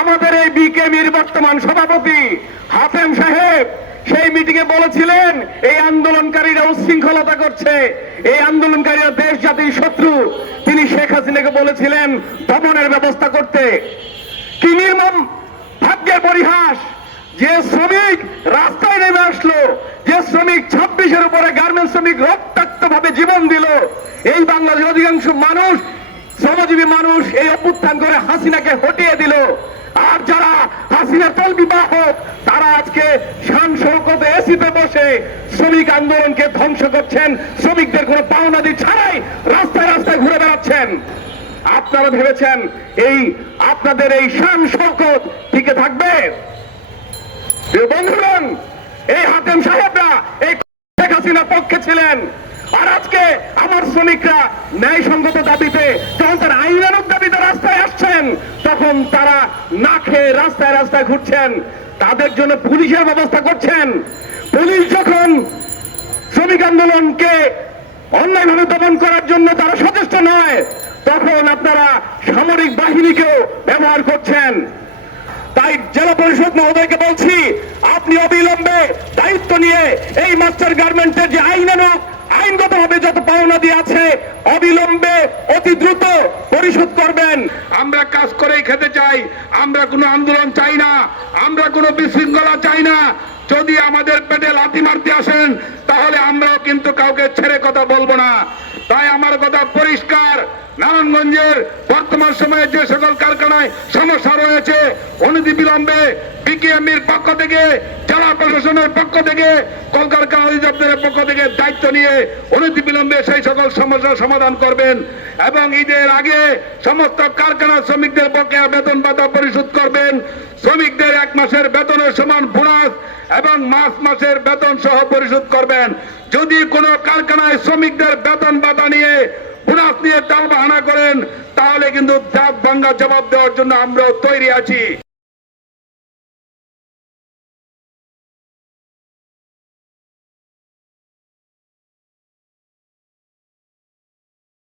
আমাদের এই বিকেমির বর্তমান সভাপতি হাতেম সাহেব, সেই মিটিংয়ে বলেছিলেন, এই আন্দোলনকারীরা উশৃঙ্খলতা করছে, এই আন্দোলনকারীরা দেশ জাতির শত্রু। তিনি শেখ হাসিনাকে বলেছিলেন, দমনের ব্যবস্থা করতে। কি নির্মম ভাগ্যের পরিহাস, যে শ্রমিক রাস্তায় নেমে আসলো, যে শ্রমিক ছাব্বিশের উপরে গার্মেন্টস শ্রমিক রক্তাক্ত ভাবে জীবন দিল, এই বাংলাদেশের অধিকাংশ মানুষ শ্রমজীবী মানুষ এই অভ্যুত্থান করে হাসিনাকে হটিয়ে দিল। আর যারা হাসিনা তল বিবাহ তারা আজকে শান শৌকত এসিতে বসে শ্রমিক আন্দোলনকে ধ্বংস করছেন। শ্রমিকদের কোনো পাওনাদি ছাড়াই রাস্তায় রাস্তায় ঘুরে বেড়াচ্ছেন। আপনারা ভেবেছেন এই আপনাদের এই শান শৌকত টিকে থাকবে? বন্ধুগণ, এই হাতেম সাহেবরা এই শেখ হাসিনার পক্ষে ছিলেন। আর আজকে আমার শ্রমিকরা ন্যায়সঙ্গত দাবিতে যখন তারা আইনানুক দাবিতে রাস্তায় আসছেন, তখন তারা না খেয়ে রাস্তায় রাস্তায় ঘুরছেন। তাদের জন্য পুলিশের ব্যবস্থা করছেন। পুলিশ যখন শ্রমিক আন্দোলনকে অন্যায়ভাবে দমন করার জন্য তারা সচেষ্ট নয়, তখন আপনারা সামরিক বাহিনীকেও ব্যবহার করছেন। তাই জেলা পরিষদ মহোদয়কে বলছি, আপনি অবিলম্বে দায়িত্ব নিয়ে এই মাস্টার গার্মেন্টের যে পরিশোধ করবেন। আমরা কাজ করেই খেতে চাই। আমরা কোনো আন্দোলন চাই না। আমরা কোনো বিশৃঙ্খলা চাই না। যদি আমাদের পেটে লাথি মারতে আসেন, তাহলে আমরাও কিন্তু কাউকে ছেড়ে কথা বলব না। তাই আমার কথা পরিষ্কার। নারায়ণগঞ্জের বর্তমান সময়ে যে সকল কারখানায় সমস্যা রয়েছে, অনতি বিলম্বে বিকেএমএর পক্ষ থেকে জেলা প্রশাসনের পক্ষ থেকে, কলকারখানা অধিদপ্তরের পক্ষ থেকে দায়িত্ব নিয়ে অনতি বিলম্বে সেই সকল সমস্যার সমাধান করবেন এবং ঈদের আগে সমস্ত কারখানা শ্রমিকদের পক্ষে বেতন ভাতা পরিশোধ করবেন। শ্রমিকদের এক মাসের বেতনের সমান বোনাস এবং মাস মাসের বেতন সহ পরিশোধ করবেন। যদি কোনো কারখানায় শ্রমিকদের বেতন ভাতা নিয়ে বোনাস নিয়ে টাল বাহানা করেন, তাহলে কিন্তু দাঁত ভাঙ্গা জবাব দেওয়ার জন্য আমরাও তৈরি আছি।